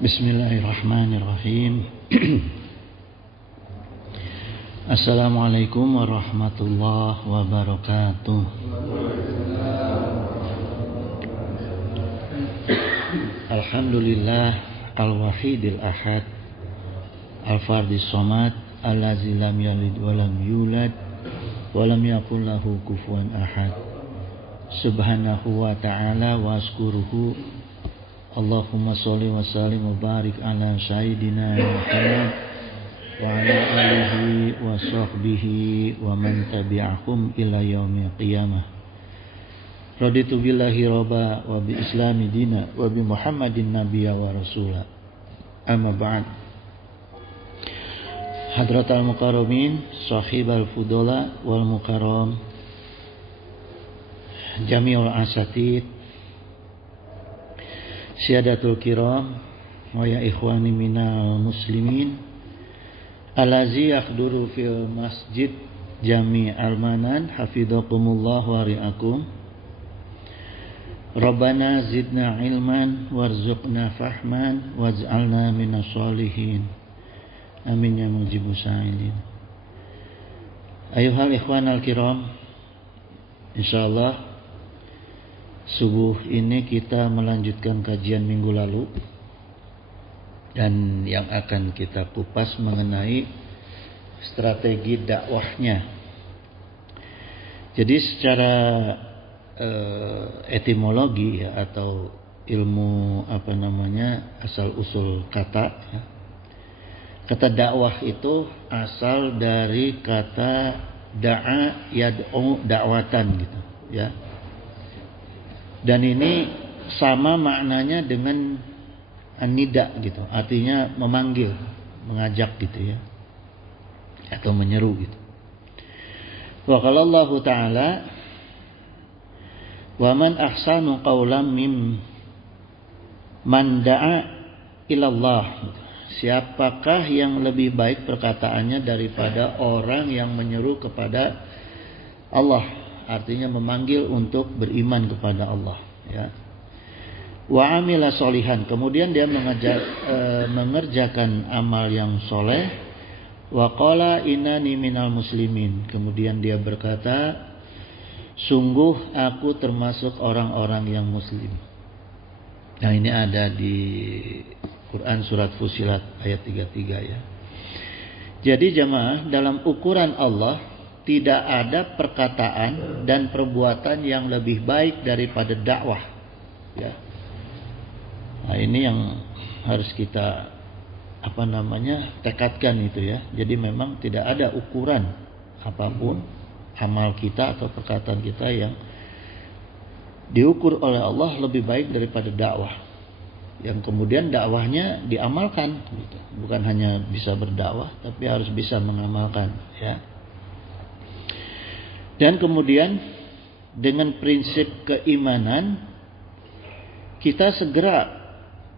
Bismillahirrahmanirrahim. Assalamualaikum warahmatullahi wabarakatuh. Alhamdulillah al-wahidil ahad al-fardis somad allazi lam yalid wa lam yulad wa lam yakul lahu kufuwan ahad. Subhanahu wa ta'ala wa askuruhu. Allahumma sholli wa sallim wa barik ala sayyidina Muhammad wa ala alihi wa sahbihi wa man tabi'ahum ila yaumil qiyamah. Raditu billahi rabba wa bi islami dina wa bi Muhammadin nabiyya wa rasula. Amma ba'd. Hadratal mukarramin, sahibal fudala wal mukarram, jami'ul asatid, Siyadatul kiram, wa ya ikhwani minal muslimin, alazi yakhduru fil masjid jami' al-manan, hafidhakumullah wa ri'akum. Rabbana zidna ilman, warzuqna fahman, waj'alna minas sholihin. Amin ya mujibus sa'ilin. Ayuhal ikhwanal kiram, insyaallah subuh ini kita melanjutkan kajian minggu lalu, dan yang akan kita kupas mengenai strategi dakwahnya. Jadi secara etimologi ya, atau ilmu asal usul kata ya. Kata dakwah itu asal dari kata da'a yad'u da'watan gitu ya. Dan ini sama maknanya dengan an-nida gitu, artinya memanggil, mengajak gitu ya, atau menyeru gitu. Wa qala Allah Ta'ala, wa man ahsanu qawlan mimman da'a ilallah. Siapakah yang lebih baik perkataannya daripada orang yang menyeru kepada Allah, artinya memanggil untuk beriman kepada Allah ya. Wa amila solihan, kemudian dia mengerjakan amal yang soleh. Wa qala innani minal muslimin, kemudian dia berkata, sungguh aku termasuk orang-orang yang muslim. Nah, ini ada di Quran surat Fussilat ayat 33 ya. Jadi jemaah, dalam ukuran Allah tidak ada perkataan dan perbuatan yang lebih baik daripada dakwah ya. Nah, ini yang harus kita tekadkan itu ya. Jadi memang tidak ada ukuran apapun amal kita atau perkataan kita yang diukur oleh Allah lebih baik daripada dakwah, yang kemudian dakwahnya diamalkan gitu. Bukan hanya bisa berdakwah, tapi harus bisa mengamalkan ya. Dan kemudian dengan prinsip keimanan, kita segera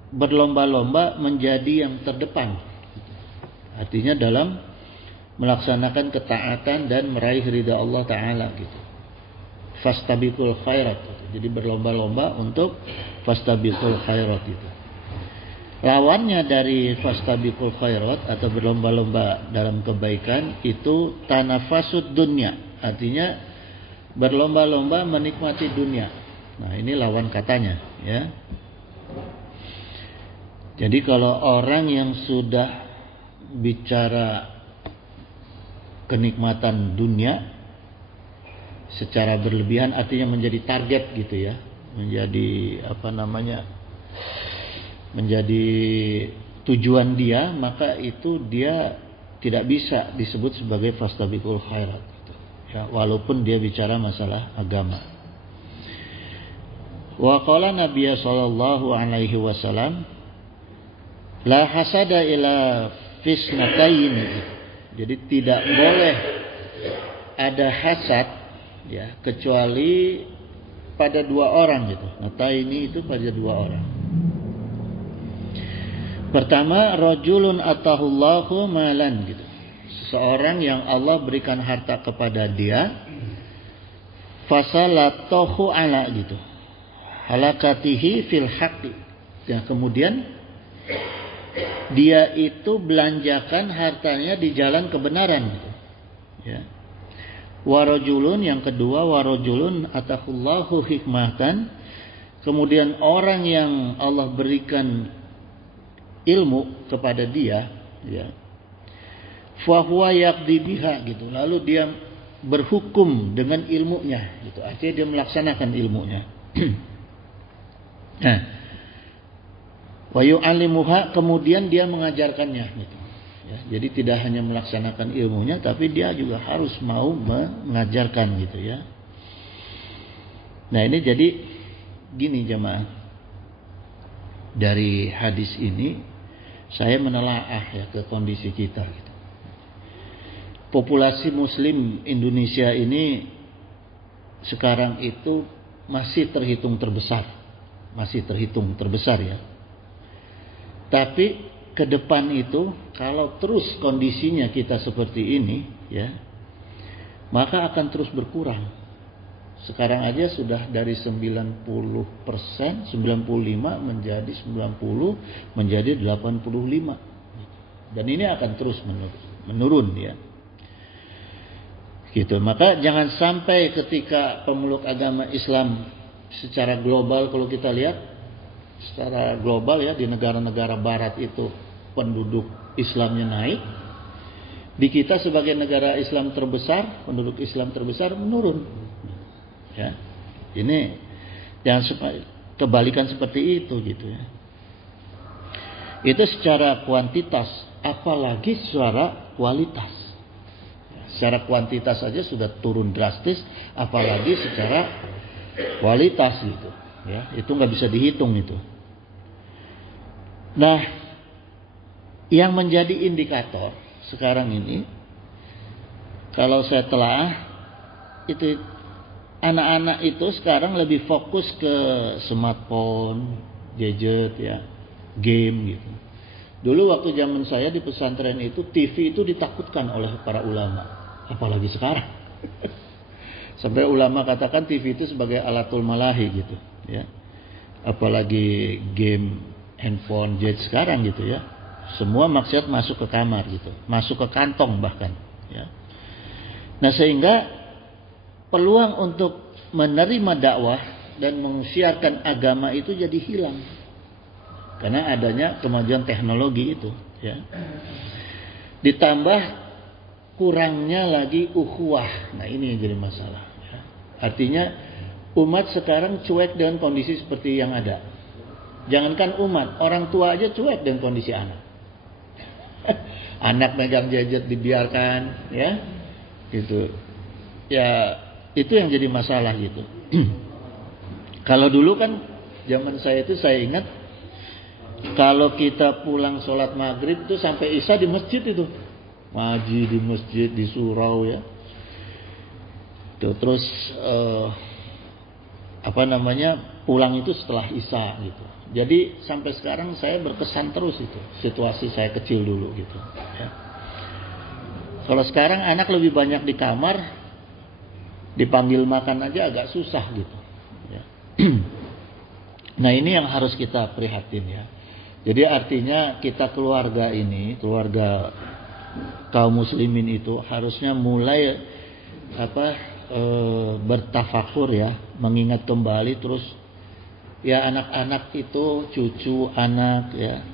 berlomba-lomba menjadi yang terdepan. Artinya dalam melaksanakan ketaatan dan meraih ridha Allah Ta'ala gitu. Fastabiqul khairat gitu. Jadi berlomba-lomba untuk fastabiqul khairat itu. Lawannya dari fastabiqul khairat atau berlomba-lomba dalam kebaikan itu tanafasud dunya. Artinya berlomba-lomba menikmati dunia. Nah, ini lawan katanya ya. Jadi kalau orang yang sudah bicara kenikmatan dunia secara berlebihan, artinya menjadi target gitu ya, menjadi menjadi tujuan dia, maka itu dia tidak bisa disebut sebagai fastabiqul khairat gitu. Ya, walaupun dia bicara masalah agama. Wa qala Nabiya sallallahu alaihi wasallam, la hasada ila fisnatain. Jadi tidak boleh ada hasad ya, kecuali pada dua orang gitu. Nataini itu pada dua orang. Pertama, rajulun atahullahu malan gitu. Seseorang yang Allah berikan harta kepada dia, fasalatohu ala gitu. halakatihi fil haqqi. Ya, kemudian dia itu belanjakan hartanya di jalan kebenaran. Ya. Warajulun, yang kedua, warajulun atahullahu hikmatan. Kemudian orang yang Allah berikan ilmu kepada dia, ya, fahuwa yaqdi biha gitu. Lalu dia berhukum dengan ilmunya gitu. Artinya dia melaksanakan ilmunya. Nah, wa yu'allimuha, kemudian dia mengajarkannya gitu. Ya, jadi tidak hanya melaksanakan ilmunya, tapi dia juga harus mau mengajarkan gitu ya. Nah, ini jadi gini jemaah. Dari hadis ini saya menelaah ya ke kondisi kita gitu. Populasi muslim Indonesia ini sekarang itu masih terhitung terbesar. Masih terhitung terbesar ya. Tapi ke depan itu kalau terus kondisinya kita seperti ini ya, maka akan terus berkurang. Sekarang aja sudah dari 90%, 95 menjadi 90, menjadi 85. Dan ini akan terus menurun ya. Gitu. Maka jangan sampai ketika pemeluk agama Islam secara global, kalau kita lihat secara global ya, di negara-negara barat itu penduduk Islamnya naik, di kita sebagai negara Islam terbesar, penduduk Islam terbesar menurun ya. Ini jangan kebalikan seperti itu gitu ya. Itu secara kuantitas, apalagi secara kualitas. Secara kuantitas saja sudah turun drastis, apalagi secara kualitas gitu ya. Itu nggak bisa dihitung itu. Nah, yang menjadi indikator sekarang ini, kalau saya telah itu anak-anak itu sekarang lebih fokus ke smartphone, gadget ya, game gitu. Dulu waktu zaman saya di pesantren itu TV itu ditakutkan oleh para ulama, apalagi sekarang. Sampai ulama katakan TV itu sebagai alatul malahi gitu ya. Apalagi game handphone, jet sekarang gitu ya. Semua maksiat masuk ke kamar gitu, masuk ke kantong bahkan ya. Nah, sehingga peluang untuk menerima dakwah dan mensiarkan agama itu jadi hilang karena adanya kemajuan teknologi itu ya. Ditambah kurangnya lagi ukhuwah. Nah, ini yang jadi masalah ya. Artinya umat sekarang cuek dengan kondisi seperti yang ada. Jangankan umat, orang tua aja cuek dengan kondisi anak. Anak megang gadget dibiarkan ya. Gitu. Ya, itu yang jadi masalah gitu. Kalau dulu kan zaman saya itu saya ingat kalau kita pulang sholat maghrib itu sampai isya di masjid itu. Ngaji di masjid, di surau ya. Terus pulang itu setelah isya gitu. Jadi sampai sekarang saya berkesan terus itu situasi saya kecil dulu gitu ya. Kalau sekarang anak lebih banyak di kamar, dipanggil makan aja agak susah gitu ya. Nah, ini yang harus kita prihatin ya. Jadi artinya kita keluarga ini, keluarga kaum muslimin itu harusnya mulai bertafakur ya, mengingat kembali terus ya, anak-anak itu, cucu, anak ya,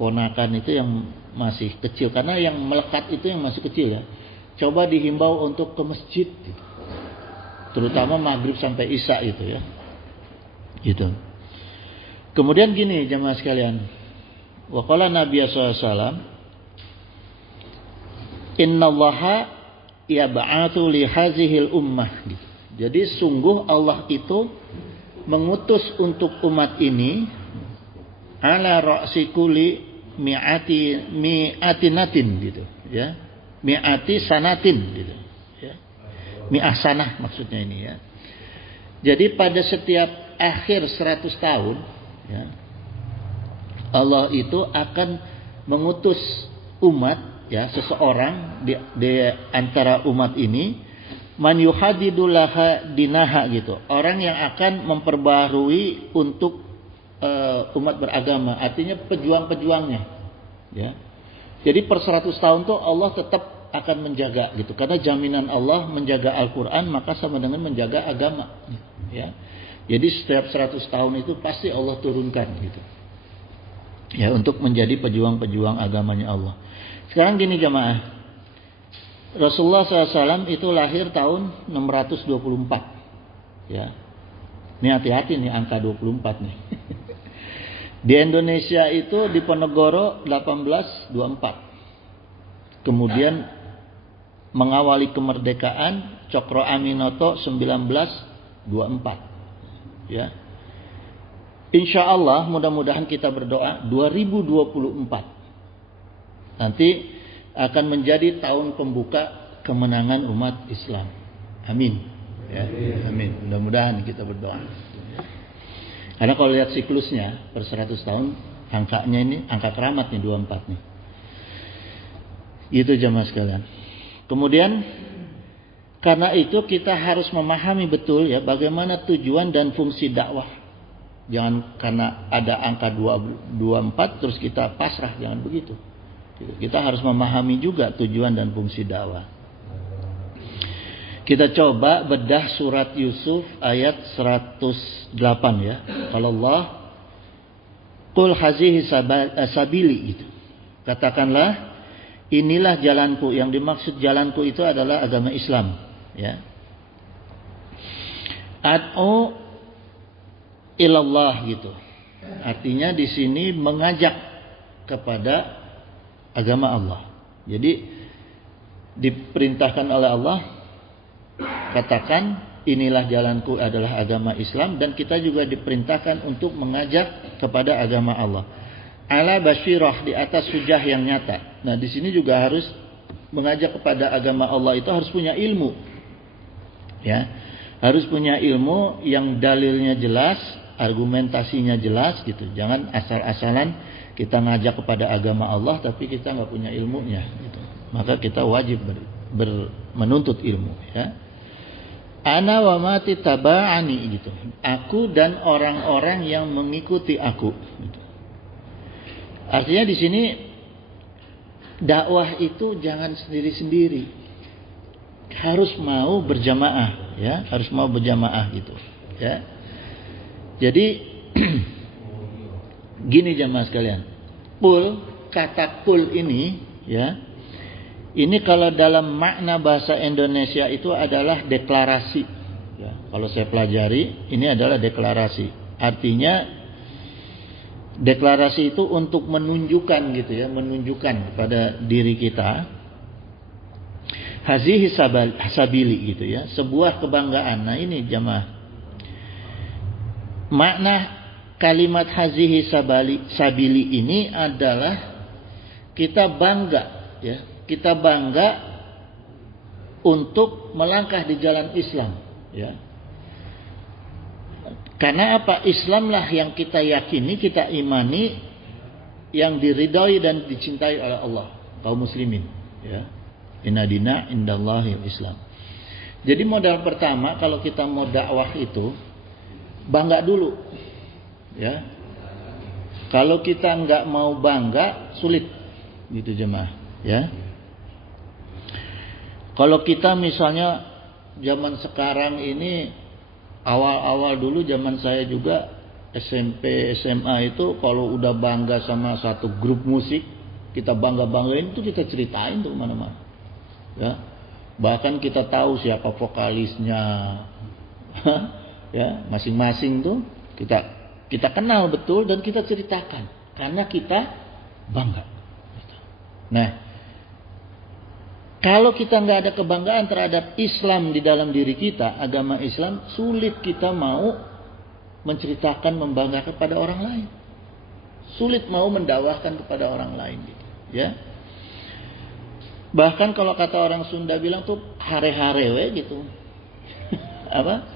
ponakan itu yang masih kecil, karena yang melekat itu yang masih kecil ya. Coba dihimbau untuk ke masjid gitu. Terutama maghrib sampai isya itu ya. Gitu. Kemudian gini jemaah sekalian. Wa qala Nabi sallallahu alaihi wasallam, "Innallaha yab'atsu li hazihil ummah." Gitu. Jadi sungguh Allah itu mengutus untuk umat ini ala ra'si kulli mi'ati natin gitu ya. Mi'ati sanatin gitu ya. Mi'ah sanah maksudnya ini ya. Jadi pada setiap akhir 100 tahun ya, Allah itu akan mengutus umat ya, seseorang di antara umat ini Man yuhadidu laha dinaha gitu. Orang yang akan memperbaharui untuk umat beragama, artinya pejuang-pejuangnya. Ya. Jadi per 100 tahun tuh Allah tetap akan menjaga gitu. Karena jaminan Allah menjaga Al-Qur'an maka sama dengan menjaga agama. Ya. Jadi setiap 100 tahun itu pasti Allah turunkan gitu. Ya, untuk menjadi pejuang-pejuang agamanya Allah. Sekarang gini jamaah. Rasulullah SAW itu lahir tahun 624. Ya. Ini hati-hati nih angka 24 nih. Di Indonesia itu di Ponorogo 1824. Kemudian mengawali kemerdekaan Cokro Aminoto 1924. Ya. Insya Allah mudah-mudahan kita berdoa 2024 nanti akan menjadi tahun pembuka kemenangan umat Islam. Amin. Ya, amin. Mudah-mudahan kita berdoa. Karena kalau lihat siklusnya per 100 tahun angkanya ini angka keramat nih 24 nih. Itu jamaah sekalian. Kemudian karena itu kita harus memahami betul ya bagaimana tujuan dan fungsi dakwah. Jangan karena ada angka 24 terus kita pasrah, jangan begitu. Kita harus memahami juga tujuan dan fungsi dakwah. Kita coba bedah surat Yusuf ayat 108 ya. Kalau Allah qul hazihi sabili gitu. Katakanlah inilah jalanku, yang dimaksud jalanku itu adalah agama Islam ya. Ad'u ilallah gitu. Artinya di sini mengajak kepada agama Allah. Jadi diperintahkan oleh Allah katakan inilah jalanku adalah agama Islam, dan kita juga diperintahkan untuk mengajak kepada agama Allah. Ala basyirah, di atas hujah yang nyata. Nah, di sini juga harus mengajak kepada agama Allah itu harus punya ilmu. Ya. Harus punya ilmu yang dalilnya jelas, argumentasinya jelas gitu. Jangan asal-asalan kita ngajak kepada agama Allah tapi kita nggak punya ilmunya gitu. Maka kita wajib menuntut ilmu ya. Ana wa mati taba'ani gitu. Aku dan orang-orang yang mengikuti aku gitu. Artinya di sini dakwah itu jangan sendiri-sendiri. Harus mau berjamaah ya, harus mau berjamaah gitu ya. Jadi gini jamaah sekalian, kata kul ini ya, ini kalau dalam makna bahasa Indonesia itu adalah deklarasi ya. Kalau saya pelajari ini adalah deklarasi. Artinya deklarasi itu untuk menunjukkan gitu ya, menunjukkan kepada diri kita hazihi sabili gitu ya, sebuah kebanggaan. Nah ini jamaah, makna kalimat hazihi sabili ini adalah kita bangga ya, kita bangga untuk melangkah di jalan Islam ya. Karena apa? Islamlah yang kita yakini, kita imani, yang diridhoi dan dicintai oleh Allah, kaum muslimin ya. Inna dina indallahil Islam. Jadi modal pertama kalau kita mau dakwah itu bangga dulu ya. Kalau kita nggak mau bangga sulit gitu jemaah ya. Kalau kita misalnya zaman sekarang ini, awal-awal dulu zaman saya juga SMP SMA itu kalau udah bangga sama satu grup musik, kita bangga-banggain itu, kita ceritain tuh kemana-mana ya. Bahkan kita tahu siapa vokalisnya ya, masing-masing tuh kita kenal betul dan kita ceritakan karena kita bangga. Nah, kalau kita nggak ada kebanggaan terhadap Islam di dalam diri kita, agama Islam, sulit kita mau menceritakan, membanggakan kepada orang lain. Sulit mau mendakwahkan kepada orang lain gitu ya. Bahkan kalau kata orang Sunda bilang tuh hare-hare we gitu. Apa?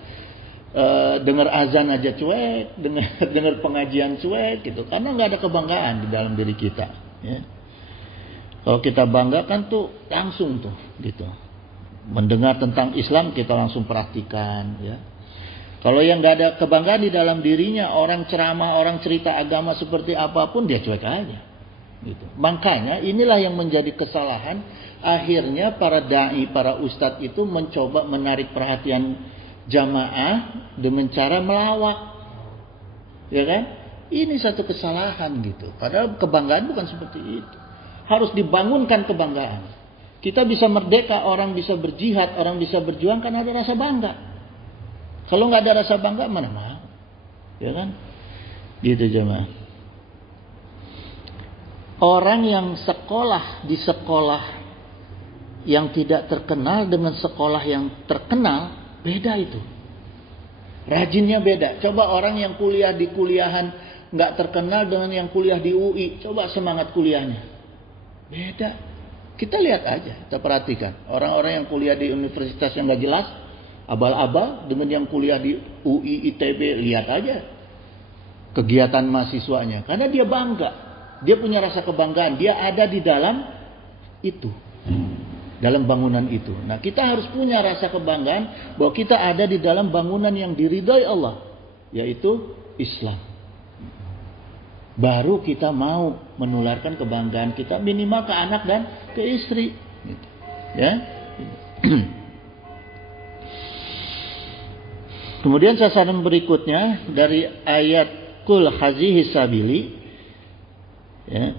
Dengar azan aja cuek, dengar pengajian cuek gitu. Karena nggak ada kebanggaan di dalam diri kita. Ya. Kalau kita banggakan tuh langsung tuh gitu. mendengar tentang Islam kita langsung perhatikan, ya. Kalau yang nggak ada kebanggaan di dalam dirinya, orang ceramah, orang cerita agama seperti apapun dia cuek aja. Gitu. Makanya inilah yang menjadi kesalahan. Akhirnya para dai, para ustadz itu mencoba menarik perhatian jamaah dengan cara melawak, ya kan? Ini satu kesalahan gitu. Padahal kebanggaan bukan seperti itu. Harus dibangunkan kebanggaan. Kita bisa merdeka, orang bisa berjihad, orang bisa berjuang karena ada rasa bangga. Kalau nggak ada rasa bangga mana mau, ya kan? Gitu jemaah. Orang yang sekolah di sekolah yang tidak terkenal dengan sekolah yang terkenal, beda itu. Rajinnya beda. Coba orang yang kuliah di kuliahan nggak terkenal dengan yang kuliah di UI, coba semangat kuliahnya. Beda. Kita lihat aja, kita perhatikan. Orang-orang yang kuliah di universitas yang nggak jelas, abal-abal, dengan yang kuliah di UI, ITB, lihat aja kegiatan mahasiswanya. Karena dia bangga. Dia punya rasa kebanggaan. Dia ada di dalam itu. Dalam bangunan itu. Nah, kita harus punya rasa kebanggaan bahwa kita ada di dalam bangunan yang diridhai Allah, yaitu Islam. Baru kita mau menularkan kebanggaan kita minimal ke anak dan ke istri. Gitu. Ya. Kemudian sasaran berikutnya dari ayat Qul hazihi sabili, ya,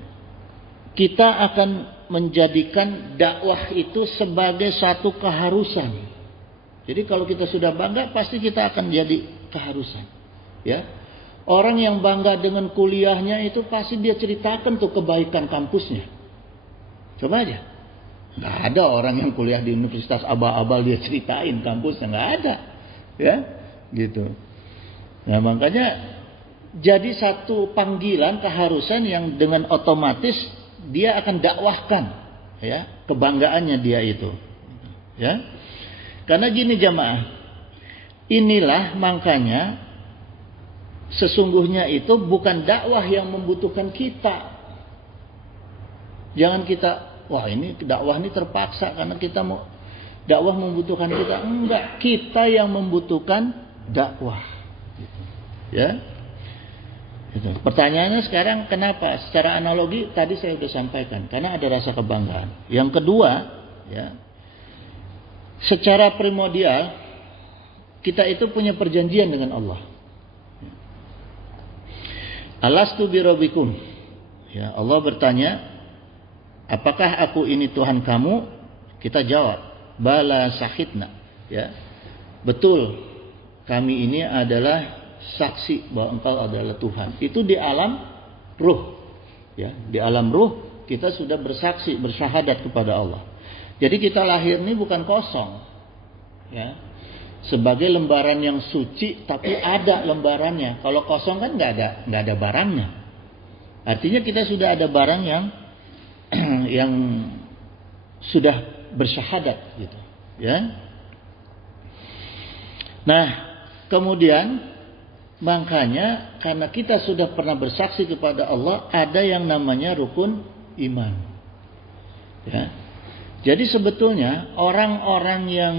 kita akan menjadikan dakwah itu sebagai satu keharusan. Jadi kalau kita sudah bangga, pasti kita akan jadi keharusan. Ya, orang yang bangga dengan kuliahnya itu pasti dia ceritakan tuh kebaikan kampusnya. Coba aja, nggak ada orang yang kuliah di universitas abal-abal dia ceritain kampusnya, nggak ada, ya, gitu. Nah makanya jadi satu panggilan keharusan yang dengan otomatis dia akan dakwahkan, ya, kebanggaannya dia itu, ya. Karena gini jamaah, inilah makanya sesungguhnya itu bukan dakwah yang membutuhkan kita. Jangan kita, wah ini dakwah ini terpaksa karena kita mau dakwah membutuhkan kita. Enggak, kita yang membutuhkan dakwah, gitu. Ya. Itu. Pertanyaannya sekarang kenapa? Secara analogi tadi saya sudah sampaikan, karena ada rasa kebanggaan. Yang kedua, ya, secara primordial kita itu punya perjanjian dengan Allah. Alastu birabbikum. Ya, Allah bertanya, apakah aku ini Tuhan kamu? Kita jawab, bala sahidna. Ya, betul, kami ini adalah saksi bahwa engkau adalah Tuhan. Itu di alam ruh, ya, di alam ruh kita sudah bersaksi, bersyahadat kepada Allah. Jadi kita lahir ini bukan kosong, ya, sebagai lembaran yang suci, tapi ada lembarannya. Kalau kosong kan nggak ada barangnya. Artinya kita sudah ada barang yang sudah bersyahadat, gitu, ya. Nah, kemudian makanya karena kita sudah pernah bersaksi kepada Allah, ada yang namanya rukun iman. Ya. Jadi sebetulnya orang-orang yang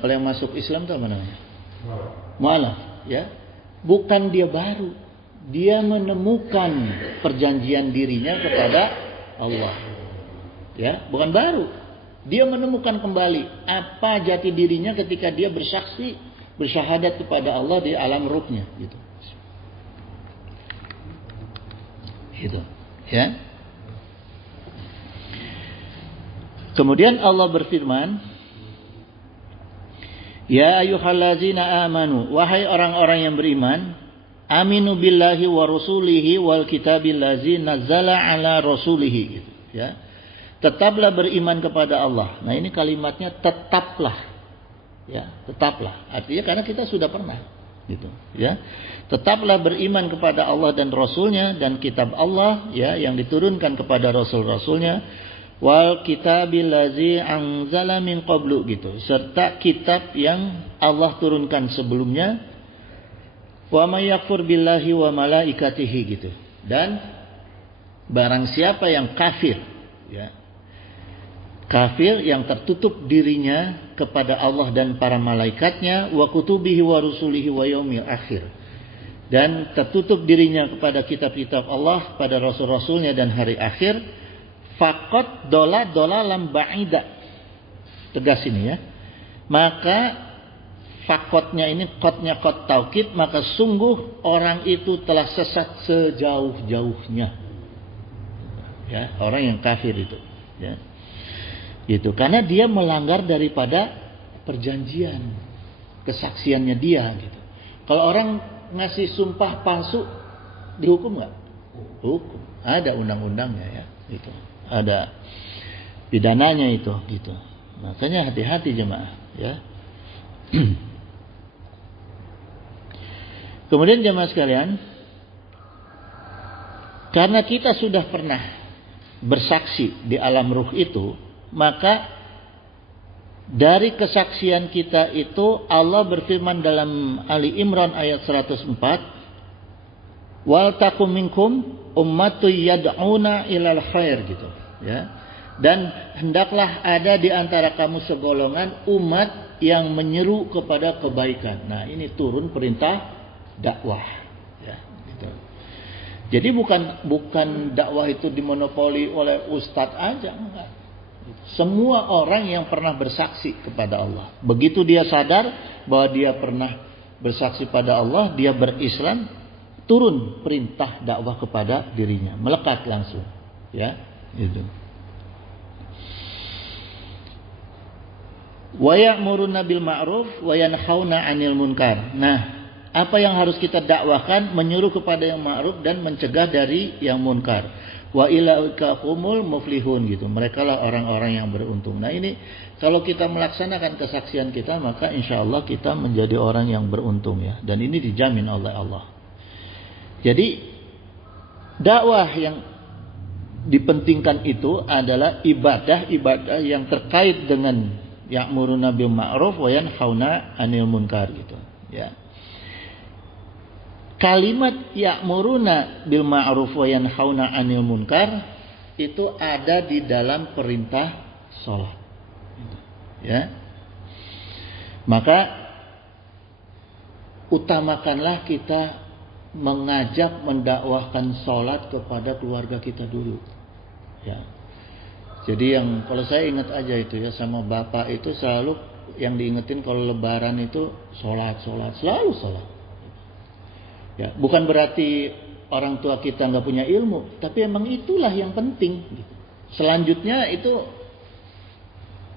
kalau yang masuk Islam itu apa namanya? Mu'alaf, ya. Bukan dia baru. Dia menemukan perjanjian dirinya kepada Allah. Ya, bukan baru. Dia menemukan kembali apa jati dirinya ketika dia bersaksi, bersyahadat kepada Allah di alam ruhnya, gitu. Gitu, ya. Kemudian Allah berfirman, ya ayyuhallazina amanu, wahai orang-orang yang beriman, aminu billahi wa rasulihi wal kitabil ladzi nazzala ala rasulihi, gitu, ya. Tetaplah beriman kepada Allah. Nah, ini kalimatnya tetaplah. Ya, tetaplah. Artinya karena kita sudah pernah, gitu, ya. Tetaplah beriman kepada Allah dan Rasulnya dan kitab Allah, ya, yang diturunkan kepada Rasul-Rasulnya, wal kitabil ladzi anzala min qablu, gitu, serta kitab yang Allah turunkan sebelumnya, wa may yakfur billahi wa malaikatihi, gitu. Dan barang siapa yang kafir, ya. Kafir yang tertutup dirinya kepada Allah dan para malaikatnya, wa kutubihi wa rusulihi wa yaumil akhir. Dan tertutup dirinya kepada kitab-kitab Allah, pada rasul-rasulnya dan hari akhir. Faqad dolalam ba'ida. Tegas ini ya. Maka fakotnya ini qadnya qad taukid, maka sungguh orang itu telah sesat sejauh-jauhnya. Ya, orang yang kafir itu, ya. Gitu, karena dia melanggar daripada perjanjian, kesaksiannya dia gitu. Kalau orang ngasih sumpah palsu dihukum nggak? Hukum. Ada undang-undangnya ya, gitu. Ada pidananya itu, gitu. Makanya hati-hati jemaah, ya. Kemudian jemaah sekalian, karena kita sudah pernah bersaksi di alam ruh itu, maka dari kesaksian kita itu Allah berfirman dalam Ali Imran ayat 104, wal takum minkum ummatu yad'una ilal khair, gitu ya. Dan hendaklah ada di antara kamu segolongan umat yang menyeru kepada kebaikan. Nah, ini turun perintah dakwah ya, gitu. Jadi bukan dakwah itu dimonopoli oleh ustadz aja, enggak. Semua orang yang pernah bersaksi kepada Allah, begitu dia sadar bahwa dia pernah bersaksi pada Allah, dia berislam, turun perintah dakwah kepada dirinya, melekat langsung, ya, gitu. Wa ya'muruna bil ma'ruf wa yanhauna 'anil munkar. Nah, apa yang harus kita dakwahkan? Menyuruh kepada yang ma'ruf dan mencegah dari yang munkar. Wa ilaika humul muflihun, gitu. Mereka lah orang-orang yang beruntung. Nah, ini kalau kita melaksanakan kesaksian kita, maka insya Allah kita menjadi orang yang beruntung ya. Dan ini dijamin oleh Allah. Jadi dakwah yang dipentingkan itu adalah ibadah yang terkait dengan ya'muruna bil ma'ruf wa yanhauna 'anil munkar, gitu ya. Kalimat ya'muruna bil ma'ruf wa yanhauna 'anil munkar itu ada di dalam perintah salat. Ya. Maka utamakanlah kita mengajak mendakwahkan salat kepada keluarga kita dulu. Ya. Jadi yang kalau saya ingat aja itu ya, sama bapak itu selalu yang diingetin kalau lebaran itu salat, selalu salat. Ya, bukan berarti orang tua kita nggak punya ilmu, tapi emang itulah yang penting. Selanjutnya itu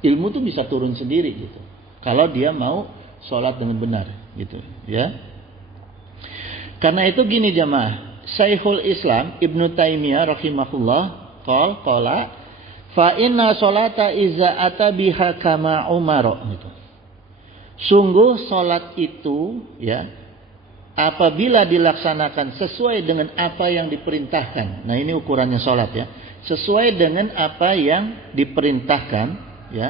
ilmu tuh bisa turun sendiri gitu. Kalau dia mau sholat dengan benar, gitu, ya. Karena itu gini jamaah, Syekhul Islam Ibnu Taimiyah rahimahullah qala fa inna sholata iza atabiha kama umaro, gitu. Sungguh sholat itu ya, apabila dilaksanakan sesuai dengan apa yang diperintahkan. Nah, ini ukurannya sholat ya. Sesuai dengan apa yang diperintahkan ya.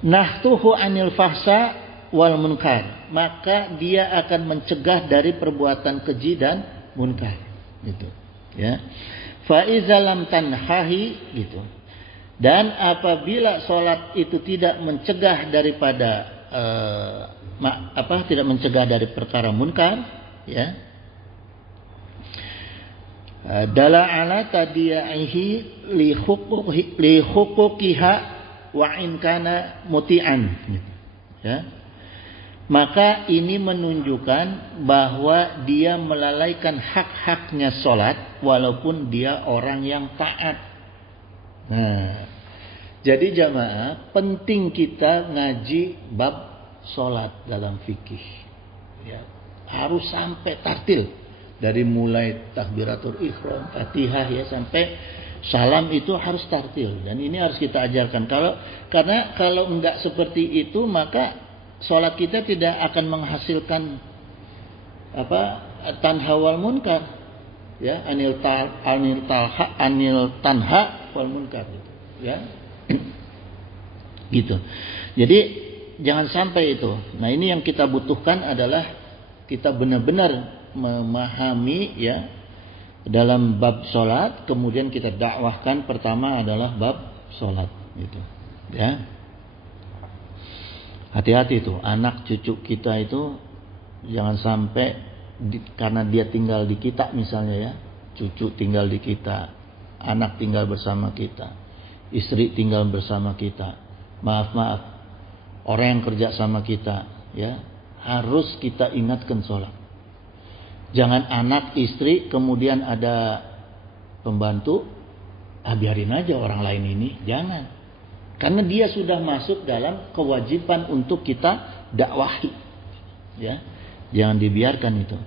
Nahtuhu anil fahsa wal munkar. Maka dia akan mencegah dari perbuatan keji dan munkar. Gitu. Ya. Fa iza lam tanhahi, gitu. Dan apabila sholat itu tidak mencegah daripada tidak mencegah dari perkara munkar ya, dala ala tadiyahi li huquqiha wa in kana muti'an, gitu. Ya, maka ini menunjukkan bahwa dia melalaikan hak-haknya sholat walaupun dia orang yang taat. Nah, jadi jamaah, penting kita ngaji bab sholat dalam fikih. Ya, harus sampai tartil. Dari mulai takbiratul ihram, Fatihah ya, sampai salam itu harus tartil. Dan ini harus kita ajarkan. Karena kalau enggak seperti itu, maka sholat kita tidak akan menghasilkan tanha wal munkar. Ya, anil tanha wal munkar, gitu. Ya. Gitu. Jadi jangan sampai itu. Nah, ini yang kita butuhkan adalah kita benar-benar memahami ya dalam bab sholat, kemudian kita dakwahkan pertama adalah bab sholat. gitu. Ya. Hati-hati tuh, anak cucu kita itu jangan sampai karena dia tinggal di kita misalnya ya, cucu tinggal di kita, anak tinggal bersama kita, istri tinggal bersama kita. Maaf, orang yang kerja sama kita, ya, harus kita ingatkan sholat. Jangan anak, istri, kemudian ada pembantu, biarin aja orang lain ini. Jangan. Karena dia sudah masuk dalam kewajiban untuk kita dakwahi. Ya, jangan dibiarkan itu.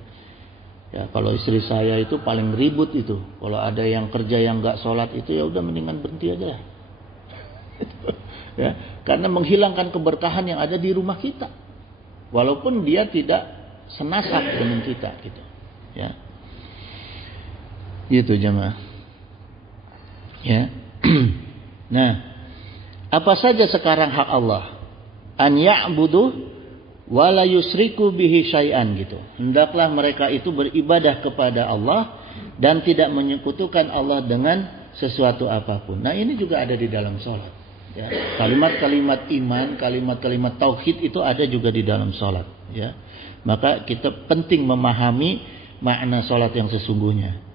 Ya, kalau istri saya itu paling ribut itu. Kalau ada yang kerja yang nggak sholat itu, ya udah mendingan berhenti aja lah. Ya, karena menghilangkan keberkahan yang ada di rumah kita. Walaupun dia tidak senasab dengan kita, gitu. Ya, gitu jemaah. Ya, nah, apa saja sekarang hak Allah? An ya'budu wa la yusriku bihi syai'an gitu. Hendaklah mereka itu beribadah kepada Allah dan tidak menyekutukan Allah dengan sesuatu apapun. Nah, ini juga ada di dalam sholat. Ya, kalimat-kalimat iman, kalimat-kalimat tauhid itu ada juga di dalam sholat. Ya, maka kita penting memahami makna sholat yang sesungguhnya.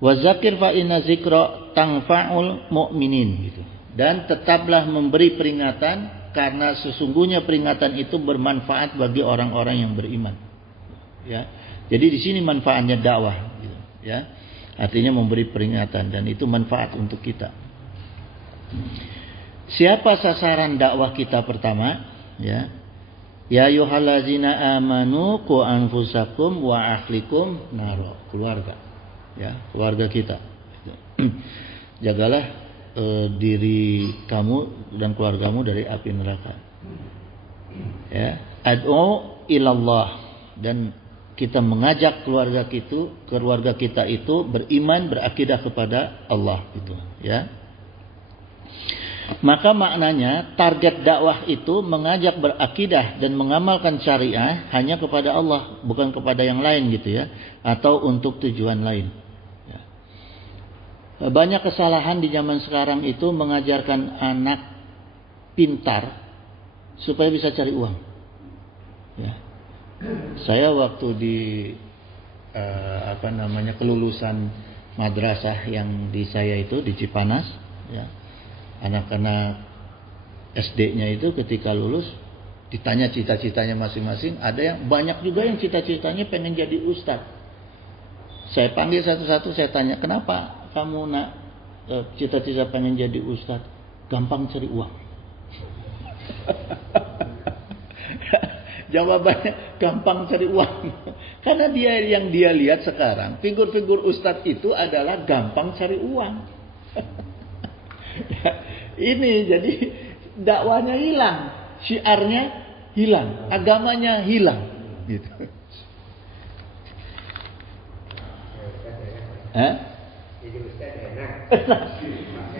Wa zakir fa inna zikra tanfa'ul mu'minin gitu. Dan tetaplah memberi peringatan karena sesungguhnya peringatan itu bermanfaat bagi orang-orang yang beriman. Ya. Jadi di sini manfaatnya dakwah gitu, ya. Artinya memberi peringatan dan itu manfaat untuk kita. Siapa sasaran dakwah kita pertama? Ya. Ya ayyuhallazina amanu qu anfusakum wa ahlikum naro. Keluarga. Ya, keluarga kita. Jagalah diri kamu dan keluargamu dari api neraka. Ya, ad'u ilallah, dan kita mengajak keluarga kita itu beriman, berakidah kepada Allah itu, ya. Maka maknanya target dakwah itu mengajak berakidah dan mengamalkan syariah hanya kepada Allah, bukan kepada yang lain gitu ya, atau untuk tujuan lain. Ya. Banyak kesalahan di zaman sekarang itu mengajarkan anak pintar supaya bisa cari uang. Ya. Saya waktu di kelulusan madrasah yang di saya itu di Cipanas, ya. Anak-anak SD-nya itu ketika lulus ditanya cita-citanya masing-masing. Ada yang banyak juga yang cita-citanya pengen jadi ustadz. Saya panggil satu-satu, saya tanya, kenapa kamu nak cita-cita pengen jadi ustadz? Gampang cari uang. Jawabannya gampang cari uang. Karena yang dia lihat sekarang figur-figur ustadz itu adalah gampang cari uang. Ini jadi dakwanya hilang, syiarnya hilang, agamanya hilang, gitu.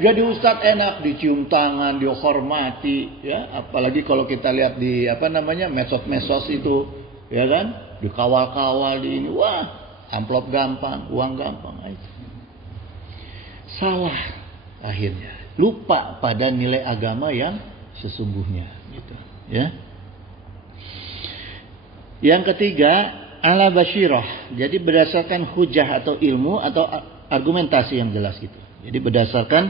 Jadi ustadz enak, dicium tangan, dihormati, ya. Apalagi kalau kita lihat di medsos itu, ya kan, dikawal-kawal di ini, wah, amplop gampang, uang gampang, aja. Salah akhirnya. Lupa pada nilai agama yang sesungguhnya, gitu, ya. Yang ketiga, ala basyirah. Jadi berdasarkan hujah atau ilmu atau argumentasi yang jelas gitu. Jadi berdasarkan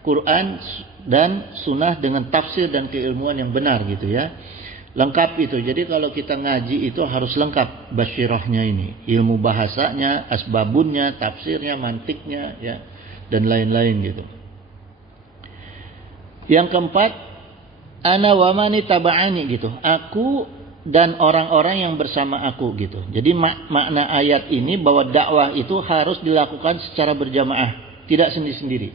Quran dan sunnah dengan tafsir dan keilmuan yang benar gitu ya. Lengkap itu. Jadi kalau kita ngaji itu harus lengkap basyirahnya ini. Ilmu bahasanya, asbabunnya, tafsirnya, mantiknya, ya, dan lain-lain gitu. Yang keempat, ana wa mani taba'ani gitu. Aku dan orang-orang yang bersama aku gitu. Jadi makna ayat ini bahwa dakwah itu harus dilakukan secara berjamaah, tidak sendiri-sendiri.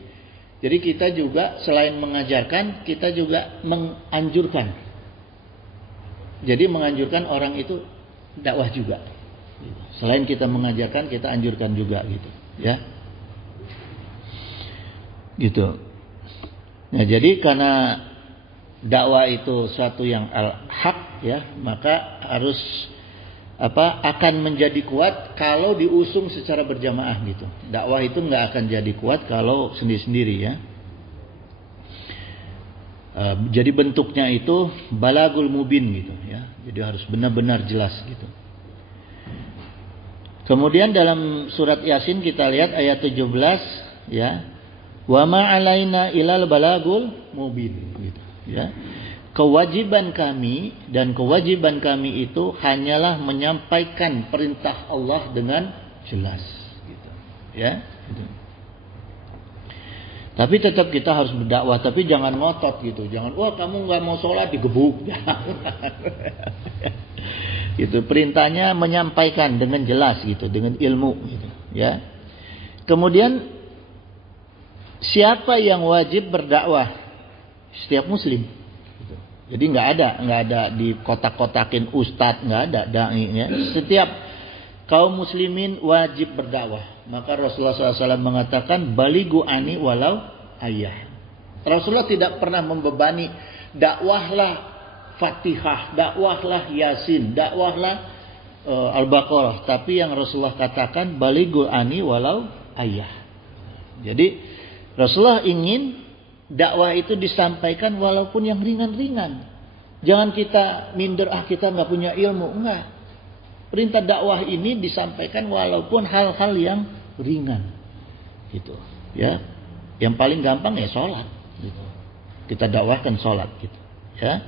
Jadi kita juga selain mengajarkan, kita juga menganjurkan. Jadi menganjurkan orang itu dakwah juga. Selain kita mengajarkan, kita anjurkan juga gitu, ya. Gitu. Nah, jadi karena dakwah itu suatu yang al-haq, ya, maka harus akan menjadi kuat kalau diusung secara berjamaah gitu. Dakwah itu nggak akan jadi kuat kalau sendiri-sendiri, ya. Jadi bentuknya itu balagul mubin gitu ya. Jadi harus benar-benar jelas gitu. Kemudian dalam surat Yasin kita lihat ayat 17 ya. Wa ma alaina ilal balagul mubin gitu ya. Kewajiban kami itu hanyalah menyampaikan perintah Allah dengan jelas gitu ya gitu. Tapi tetap kita harus berdakwah, tapi jangan ngotot gitu. Jangan wah kamu nggak mau sholat digebuk. Gitu. Perintahnya menyampaikan dengan jelas gitu, dengan ilmu gitu ya. Kemudian siapa yang wajib berdakwah? Setiap muslim. Jadi nggak ada di kotak-kotakin ustadz, nggak ada dai ya. Setiap kaum muslimin wajib berdakwah. Maka Rasulullah SAW mengatakan baligu ani walau ayah. Rasulullah tidak pernah membebani dakwahlah Fatihah, dakwahlah Yasin, dakwahlah Al-Baqarah. Tapi yang Rasulullah katakan baligu ani walau ayah. Jadi Rasulullah ingin dakwah itu disampaikan walaupun yang ringan-ringan. Jangan kita minder, kita nggak punya ilmu. Enggak. Perintah dakwah ini disampaikan walaupun hal-hal yang ringan. Gitu. Ya. Yang paling gampang ya sholat. Gitu. Kita dakwahkan sholat. Gitu. Ya.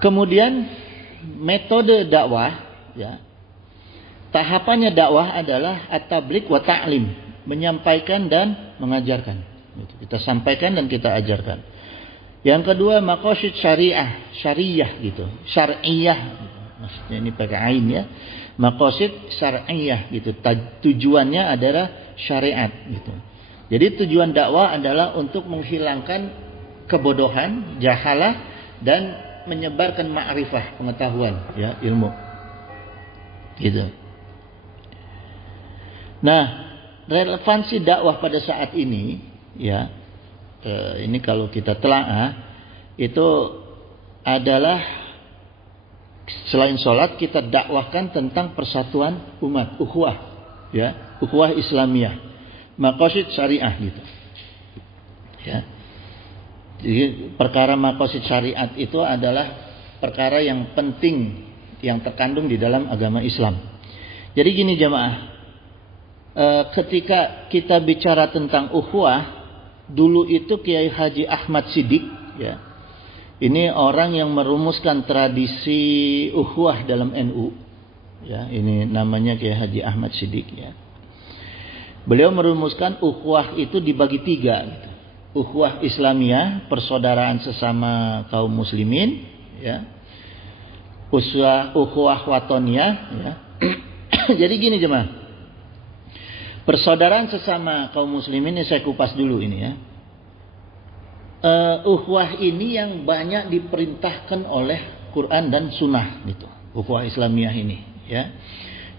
Kemudian metode dakwah. Ya. Tahapannya dakwah adalah at-tabligh wa ta'lim. Menyampaikan dan mengajarkan. Kita sampaikan dan kita ajarkan. Yang kedua maqasid syariah gitu. Syariah. Maksudnya ini pakai ain ya. Maqasid syariah gitu. Tujuannya adalah syariat gitu. Jadi tujuan dakwah adalah untuk menghilangkan kebodohan, jahalah dan menyebarkan ma'rifah, pengetahuan ya, ilmu. Gitu. Nah, relevansi dakwah pada saat ini ya, ini kalau kita telaah itu adalah selain sholat kita dakwahkan tentang persatuan umat, ukhuwah ya, ukhuwah Islamiyah, maqasid syariah gitu ya. Jadi perkara maqasid syariat itu adalah perkara yang penting yang terkandung di dalam agama Islam. Jadi gini jamaah, ketika kita bicara tentang ukhuwah, dulu itu Kiai Haji Ahmad Siddiq ya. Ini orang yang merumuskan tradisi ukhuwah dalam NU ya. Ini namanya Kiai Haji Ahmad Siddiq ya. Beliau merumuskan ukhuwah itu dibagi 3 gitu. Ukhuwah Islamiyah, persaudaraan sesama kaum muslimin ya. Ukhuwah watoniyah ya. Jadi gini jemaah, persaudaraan sesama kaum muslimin ini saya kupas dulu ini ya. Ukhuwah ini yang banyak diperintahkan oleh Quran dan Sunnah gitu. Ukhuwah Islamiyah ini ya.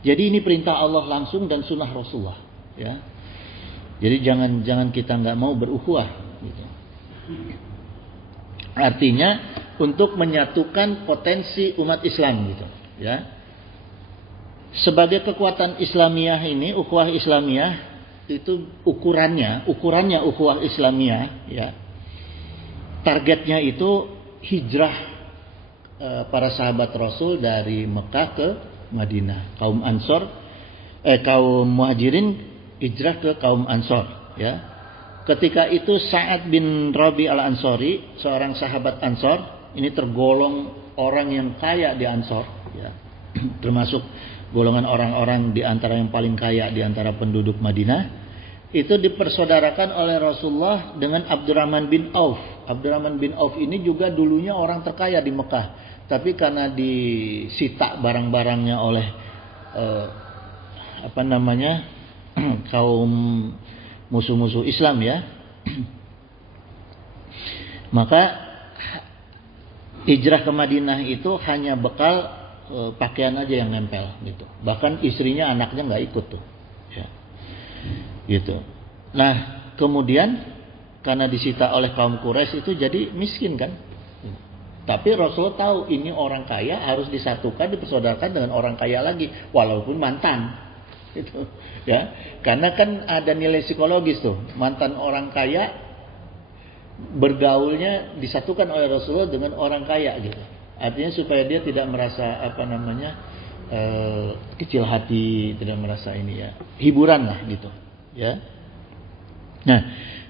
Jadi ini perintah Allah langsung dan Sunnah Rasulullah ya. Jadi jangan kita nggak mau berukhuwah gitu. Artinya untuk menyatukan potensi umat Islam gitu ya. Sebagai kekuatan Islamiyah ini, ukhuwah Islamiyah itu ukurannya ukhuwah Islamiyah ya. Targetnya itu hijrah para sahabat Rasul dari Mekah ke Madinah. Kaum Muhajirin hijrah ke kaum Ansor ya. Ketika itu Sa'ad bin Rabi al-Ansori, seorang sahabat Ansor, ini tergolong orang yang kaya di Ansor ya. Termasuk golongan orang-orang di antara yang paling kaya di antara penduduk Madinah, itu dipersaudarakan oleh Rasulullah dengan Abdurrahman bin Auf. Abdurrahman bin Auf ini juga dulunya orang terkaya di Mekah, tapi karena disita barang-barangnya oleh kaum musuh-musuh Islam ya, maka hijrah ke Madinah itu hanya bekal pakaian aja yang nempel gitu. Bahkan istrinya, anaknya nggak ikut tuh ya. Gitu. Nah kemudian karena disita oleh kaum Quraisy itu jadi miskin kan. Tapi Rasulullah tahu ini orang kaya harus disatukan, dipersaudarakan dengan orang kaya lagi walaupun mantan gitu ya. Karena kan ada nilai psikologis tuh, mantan orang kaya bergaulnya disatukan oleh Rasulullah dengan orang kaya gitu. Artinya supaya dia tidak merasa kecil hati, tidak merasa ini ya, hiburan lah gitu ya. Nah,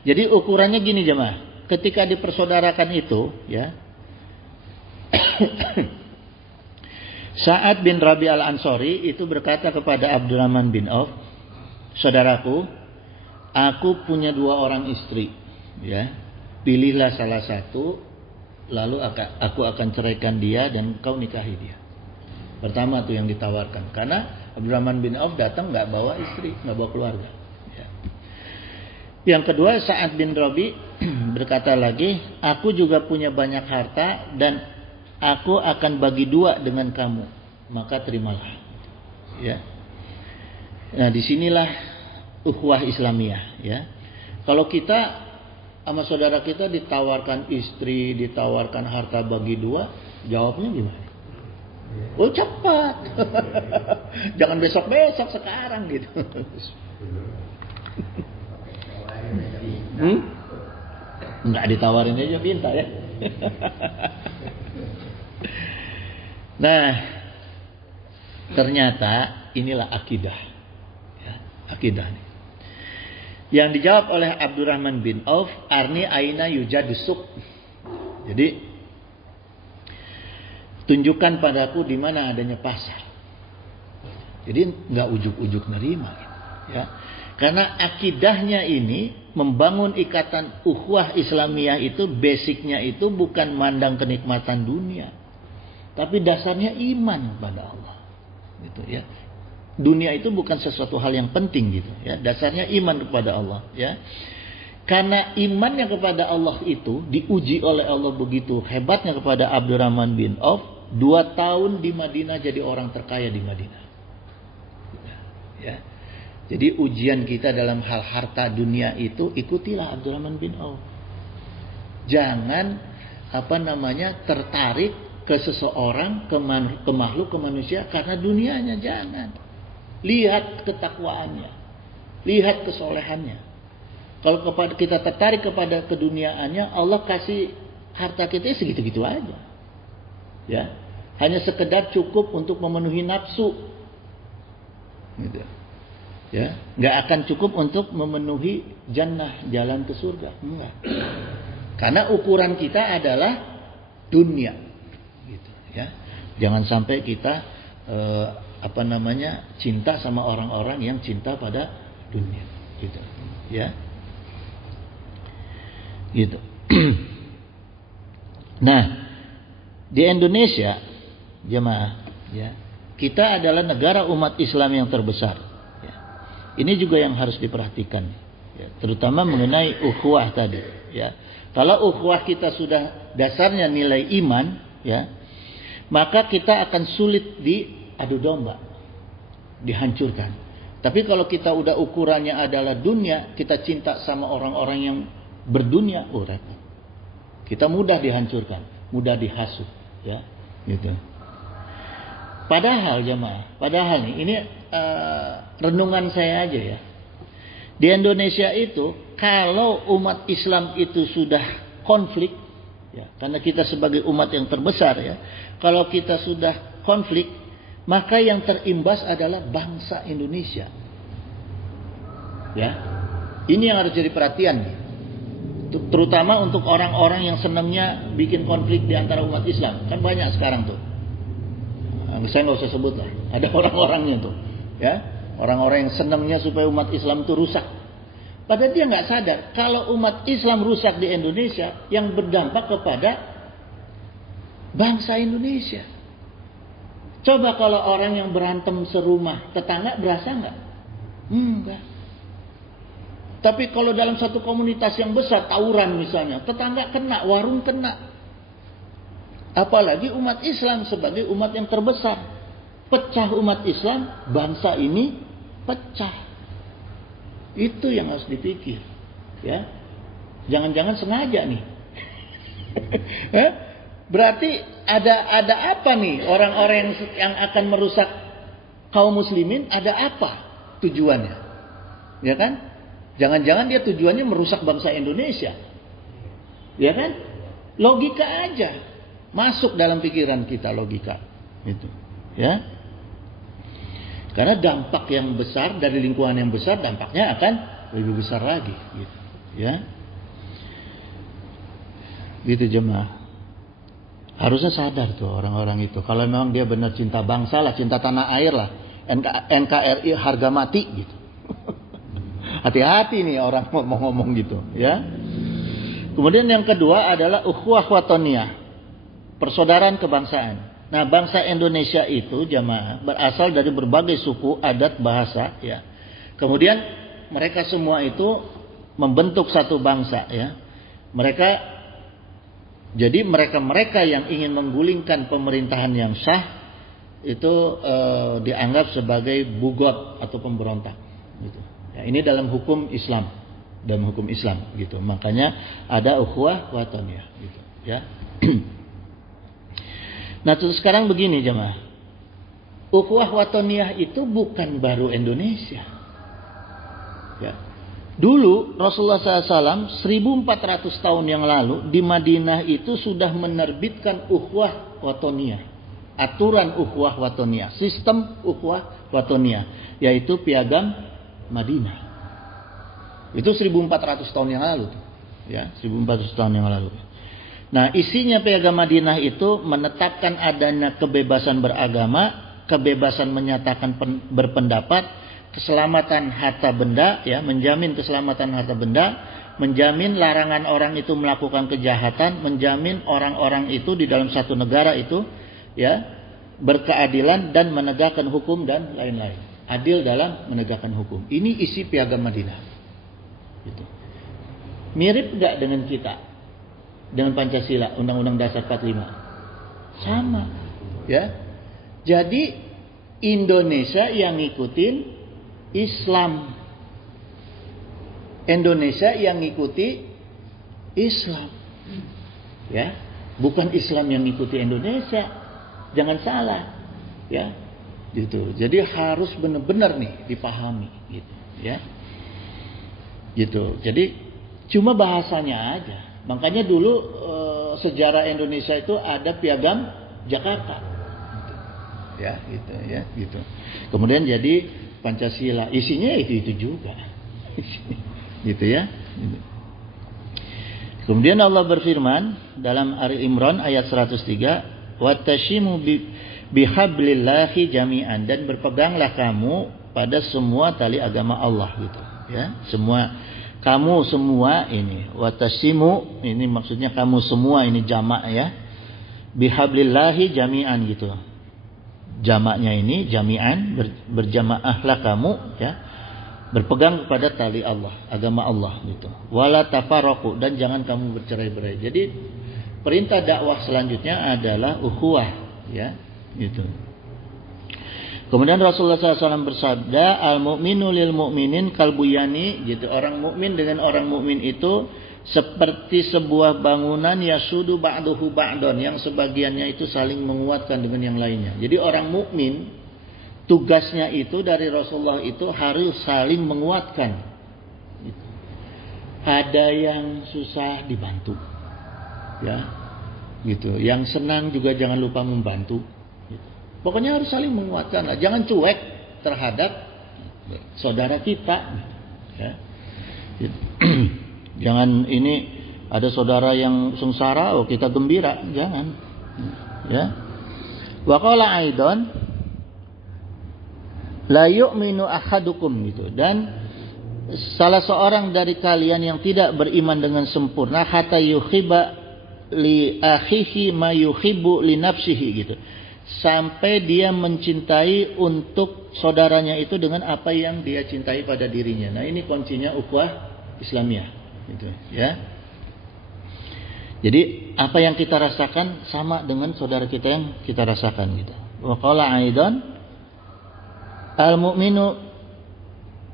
jadi ukurannya gini jemaah, ketika dipersaudarakan itu ya, Sa'ad bin Rabi al-Ansori itu berkata kepada Abdurrahman bin Auf, saudaraku, aku punya 2 orang istri ya, pilihlah salah satu, lalu aku akan ceraikan dia dan kau nikahi dia. Pertama tuh yang ditawarkan, karena Abdurrahman bin Auf datang nggak bawa istri, nggak bawa keluarga ya. Yang kedua, Sa'ad bin Rabi berkata lagi, aku juga punya banyak harta dan aku akan bagi 2 dengan kamu, maka terimalah ya. Nah, disinilah ukhuwah Islamiyah ya. Kalau kita sama saudara kita ditawarkan istri, ditawarkan harta bagi 2, jawabnya gimana? Oh cepat, jangan besok-besok, sekarang gitu. Nggak ditawarin aja minta ya. Nah, ternyata inilah akidah ya, akidah nih. Yang dijawab oleh Abdurrahman bin Auf, arni aina yujadusuk. Jadi tunjukkan padaku di mana adanya pasar. Jadi nggak ujuk-ujuk nerima ya. Karena akidahnya ini membangun ikatan ukhuwah Islamiyah itu, basicnya itu bukan mandang kenikmatan dunia, tapi dasarnya iman pada Allah gitu ya. Dunia itu bukan sesuatu hal yang penting gitu ya, dasarnya iman kepada Allah ya. Karena imannya kepada Allah itu diuji oleh Allah begitu hebatnya kepada Abdurrahman bin Auf, 2 tahun di Madinah jadi orang terkaya di Madinah ya. Jadi ujian kita dalam hal harta dunia itu, ikutilah Abdurrahman bin Auf. Jangan tertarik ke seseorang, ke makhluk, ke manusia karena dunianya, jangan. Lihat ketakwaannya, lihat kesolehannya. Kalau kita tertarik kepada keduniaannya, Allah kasih harta kita segitu-gitu aja ya, hanya sekedar cukup untuk memenuhi nafsu gitu ya, nggak akan cukup untuk memenuhi jannah, jalan ke surga, enggak. Karena ukuran kita adalah dunia gitu ya. Jangan sampai kita cinta sama orang-orang yang cinta pada dunia gitu ya, gitu. Nah, di Indonesia jemaah ya, kita adalah negara umat Islam yang terbesar ya. Ini juga yang harus diperhatikan ya, terutama mengenai ukhuwah tadi ya. Kalau ukhuwah kita sudah dasarnya nilai iman ya, maka kita akan sulit diadu domba, dihancurkan. Tapi kalau kita udah ukurannya adalah dunia, kita cinta sama orang-orang yang berdunia, repot. Kita mudah dihancurkan, mudah dihasut ya gitu. Padahal jemaah, padahal nih, ini renungan saya aja ya. Di Indonesia itu kalau umat Islam itu sudah konflik ya, karena kita sebagai umat yang terbesar ya, kalau kita sudah konflik, maka yang terimbas adalah bangsa Indonesia ya. Ini yang harus jadi perhatian nih, terutama untuk orang-orang yang senangnya bikin konflik di antara umat Islam. Kan banyak sekarang tuh, saya nggak usah sebut lah, ada orang-orangnya tuh ya, orang-orang yang senangnya supaya umat Islam itu rusak. Padahal dia nggak sadar kalau umat Islam rusak di Indonesia yang berdampak kepada bangsa Indonesia. Coba kalau orang yang berantem serumah, tetangga berasa nggak? Enggak. Tapi kalau dalam satu komunitas yang besar, tawuran misalnya, tetangga kena, warung kena. Apalagi umat Islam sebagai umat yang terbesar. Pecah umat Islam, bangsa ini pecah. Itu yang harus dipikir ya. Jangan-jangan sengaja nih. Berarti ada apa nih orang-orang yang akan merusak kaum muslimin, ada apa tujuannya? Ya kan? Jangan-jangan dia tujuannya merusak bangsa Indonesia. Ya kan? Logika aja masuk dalam pikiran kita, logika itu, ya. Karena dampak yang besar dari lingkungan yang besar, dampaknya akan lebih besar lagi, gitu, ya. Gitu jemaah. Harusnya sadar tuh orang-orang itu. Kalau memang dia benar cinta bangsa lah, cinta tanah air lah, NKRI harga mati gitu. Hati-hati nih orang mau ngomong gitu, ya. Kemudian yang kedua adalah ukhuwah watoniyah, persaudaraan kebangsaan. Nah, bangsa Indonesia itu jamaah berasal dari berbagai suku, adat, bahasa, ya. Kemudian mereka semua itu membentuk satu bangsa, ya. Mereka yang ingin menggulingkan pemerintahan yang sah itu dianggap sebagai bugot atau pemberontak, gitu. Ya, ini dalam hukum Islam. Gitu. Makanya ada ukhuwah watoniyah gitu, ya. Nah, terus sekarang begini jemaah. Ukhuwah watoniyah itu bukan baru Indonesia. Ya. Dulu Rasulullah SAW 1400 tahun yang lalu di Madinah itu sudah menerbitkan ukhuwah watoniyah. Aturan ukhuwah watoniyah, sistem ukhuwah watoniyah, yaitu Piagam Madinah. Itu 1400 tahun yang lalu, ya, 1400 tahun yang lalu. Nah, isinya Piagam Madinah itu menetapkan adanya kebebasan beragama, kebebasan menyatakan berpendapat, keselamatan harta benda, ya, menjamin keselamatan harta benda, menjamin larangan orang itu melakukan kejahatan, menjamin orang-orang itu di dalam satu negara itu, ya, berkeadilan dan menegakkan hukum dan lain-lain. Adil dalam menegakkan hukum. Ini isi Piagam Madinah. Gitu. Mirip nggak dengan kita, dengan Pancasila, Undang-Undang Dasar 45? Sama, ya. Jadi Indonesia yang ngikutin Islam, Indonesia yang ngikuti Islam, ya. Bukan Islam yang ngikuti Indonesia, jangan salah, ya. Gitu. Jadi harus benar-benar nih dipahami, gitu, ya. Gitu. Jadi cuma bahasanya aja. Makanya dulu sejarah Indonesia itu ada Piagam Jakarta. Gitu. Ya, gitu, ya, gitu. Kemudian jadi Pancasila, isinya itu juga. Gitu, ya. Gitu. Kemudian Allah berfirman dalam Ali Imran ayat 103, "Wattashimu bihablillahi jami'an," dan berpeganglah kamu pada semua tali agama Allah, gitu. Ya, kamu semua ini, watasimu ini maksudnya kamu semua, ini jamak, ya, bihablillahi jami'an, gitu. Jamaknya ini jami'an, berjamaahlah kamu, ya, berpegang kepada tali Allah, agama Allah, gitu. Wala tafarraqu, dan jangan kamu bercerai-berai. Jadi perintah dakwah selanjutnya adalah ukhuwah, ya, gitu. Kemudian Rasulullah SAW bersabda, al-mu'minu lil mu'minin kalbuyani, gitu. Orang mukmin dengan orang mukmin itu seperti sebuah bangunan yasudu ba'duhu ba'don, yang sebagiannya itu saling menguatkan dengan yang lainnya. Jadi orang mukmin tugasnya itu dari Rasulullah itu harus saling menguatkan. Gitu. Ada yang susah dibantu, ya, gitu. Yang senang juga jangan lupa membantu. Pokoknya harus saling menguatkan, jangan cuek terhadap saudara kita, ya. Jangan ini ada saudara yang sengsara, oh kita gembira, jangan, ya. Wa qala aidan la yu'minu ahadukum, gitu. Dan salah seorang dari kalian yang tidak beriman dengan sempurna hatta yuhibba li akhihi ma yuhibbu li nafsihi, gitu. Sampai dia mencintai untuk saudaranya itu dengan apa yang dia cintai pada dirinya. Nah, ini kuncinya ukhuwah Islamiyah, gitu, ya. Jadi apa yang kita rasakan sama dengan saudara kita yang kita rasakan, gitu. Wa qala aidan al-mu'minu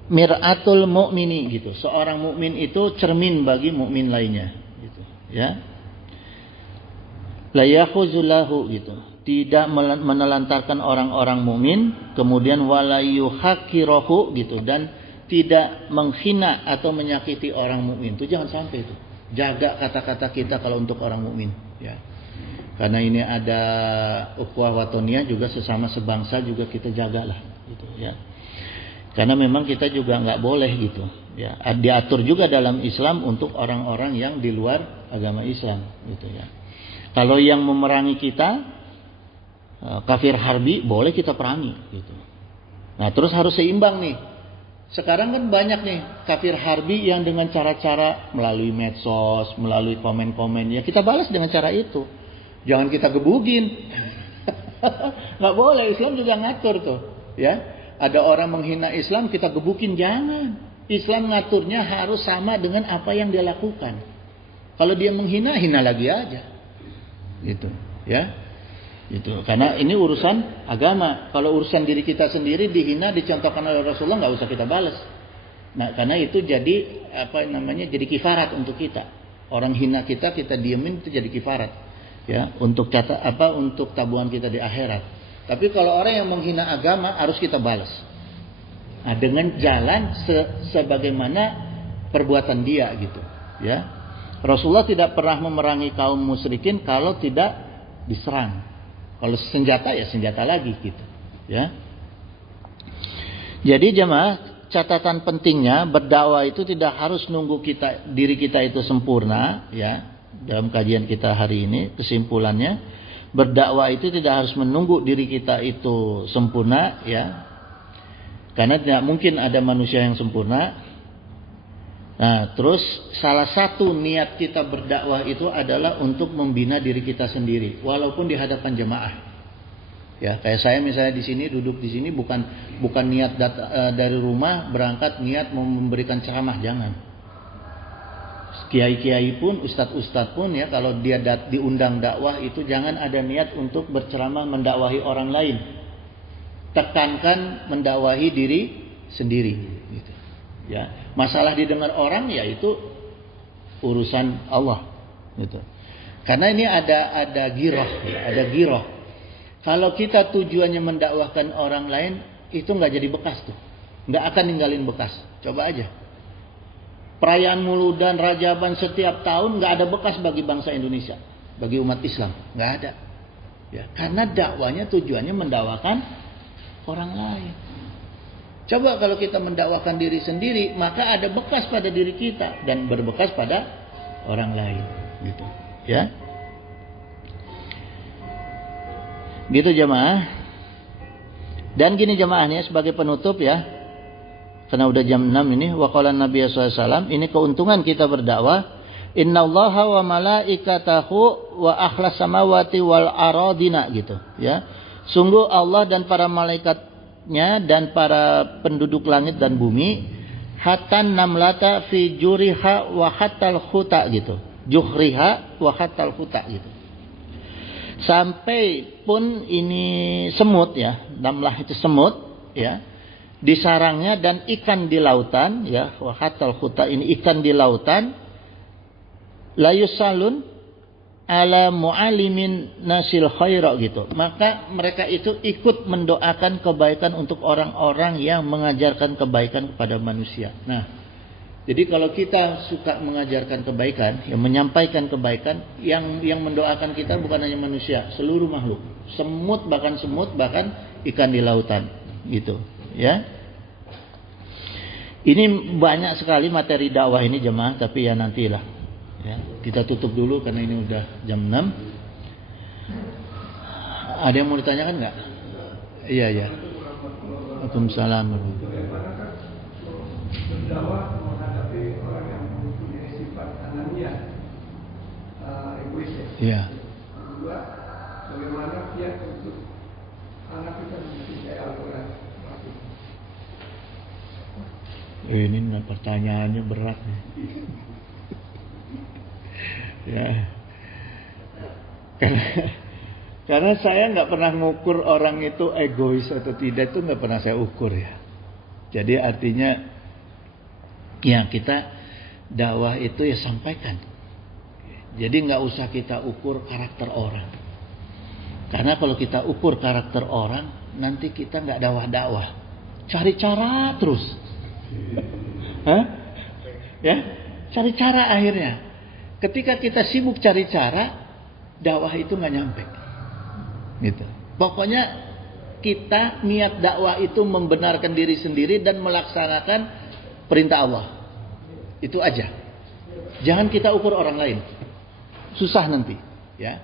mir'atul mu'mini, gitu. Seorang mukmin itu cermin bagi mukmin lainnya, gitu, ya. La yakhuzulahu, gitu. Tidak menelantarkan orang-orang mukmin, kemudian wala yuhaqqiruhu, gitu, dan tidak menghina atau menyakiti orang mukmin. Itu jangan sampai itu. Jaga kata-kata kita kalau untuk orang mukmin, ya. Karena ini ada ukhuwah watoniyah juga, sesama sebangsa juga kita jagalah, gitu ya. Karena memang kita juga nggak boleh gitu, ya. Diatur juga dalam Islam untuk orang-orang yang di luar agama Islam, gitu ya. Kalau yang memerangi kita, kafir harbi, boleh kita perangi, gitu. Nah, terus harus seimbang nih. Sekarang kan banyak nih kafir harbi yang dengan cara-cara melalui medsos, melalui komen-komen, ya kita balas dengan cara itu. Jangan kita gebugin. Nggak boleh, Islam juga ngatur tuh, ya. Ada orang menghina Islam, kita gebukin, jangan. Islam ngaturnya harus sama dengan apa yang dia lakukan. Kalau dia menghina, hina lagi aja. Gitu, ya. Gitu. Karena ini urusan agama. Kalau urusan diri kita sendiri dihina, dicontohkan oleh Rasulullah, nggak usah kita balas. Nah, karena itu jadi jadi kifarat untuk kita. Orang hina kita diemin, itu jadi kifarat, ya, untuk untuk tabungan kita di akhirat. Tapi kalau orang yang menghina agama harus kita balas. Nah, dengan jalan sebagaimana perbuatan dia, gitu, ya. Rasulullah tidak pernah memerangi kaum musyrikin kalau tidak diserang. Kalau senjata, ya senjata lagi, gitu, ya. Jadi jemaah, catatan pentingnya berdakwah itu tidak harus nunggu diri kita itu sempurna, ya. Dalam kajian kita hari ini kesimpulannya, berdakwah itu tidak harus menunggu diri kita itu sempurna, ya. Karena tidak mungkin ada manusia yang sempurna. Nah, terus salah satu niat kita berdakwah itu adalah untuk membina diri kita sendiri, walaupun di hadapan jemaah. Ya, kayak saya misalnya di sini, duduk di sini bukan niat dari rumah berangkat niat mau memberikan ceramah, jangan. Kiai-kiai pun, ustadz-ustadz pun, ya, kalau dia diundang dakwah itu jangan ada niat untuk berceramah mendakwahi orang lain. Tekankan mendakwahi diri sendiri, gitu. Ya, masalah didengar orang, ya itu urusan Allah, gitu. Karena ini ada giroh, ya, ada giroh. Kalau kita tujuannya mendakwahkan orang lain, itu nggak jadi bekas tuh, nggak akan ninggalin bekas. Coba aja, perayaan Muludan, Rajaban setiap tahun nggak ada bekas bagi bangsa Indonesia, bagi umat Islam, nggak ada. Ya, karena dakwanya tujuannya mendakwakan orang lain. Coba kalau kita mendakwakan diri sendiri, maka ada bekas pada diri kita dan berbekas pada orang lain, gitu, ya. Gitu jemaah. Dan gini jemaahnya sebagai penutup, ya. Karena udah jam 6 ini, wa qala Nabi sallallahu alaihi wasallam, ini keuntungan kita berdakwah. Innallaha wa malaikatahu wa akhlas samawati wal aradina, gitu, ya. Sungguh Allah dan para malaikatnya dan para penduduk langit dan bumi, hatan namlata fi juriha wa hatal khuta, gitu. Juhriha wa hatal khuta, gitu. Sampai pun ini semut, ya, namlah itu semut, ya, di sarangnya dan ikan di lautan, ya, wa hatal khuta, ini ikan di lautan, la yusalun ala mu'alimin nasil khaira, gitu. Maka mereka itu ikut mendoakan kebaikan untuk orang-orang yang mengajarkan kebaikan kepada manusia. Nah, jadi kalau kita suka mengajarkan kebaikan, yang menyampaikan kebaikan, yang mendoakan kita bukan hanya manusia, seluruh makhluk, semut bahkan ikan di lautan, gitu, ya. Ini banyak sekali materi dakwah ini jemaah, tapi ya nantilah, ya. Kita tutup dulu karena ini udah jam 6. Ada yang mau ditanyakan nggak? Iya, ya. Waalaikumsalam. Ya. Kedua, bagaimana dia untuk anak kita mencintai Al-Quran? Ini pertanyaannya berat nih. Ya. Karena saya nggak pernah ngukur orang itu egois atau tidak, itu nggak pernah saya ukur, ya. Jadi artinya, ya kita dakwah itu ya sampaikan. Jadi nggak usah kita ukur karakter orang. Karena kalau kita ukur karakter orang, nanti kita nggak dakwah-dakwah. Cari cara terus. Hah? Ya, cari cara akhirnya. Ketika kita sibuk cari cara, dakwah itu nggak nyampe. Gitu. Pokoknya kita niat dakwah itu membenarkan diri sendiri dan melaksanakan perintah Allah. Itu aja. Jangan kita ukur orang lain. Susah nanti, ya.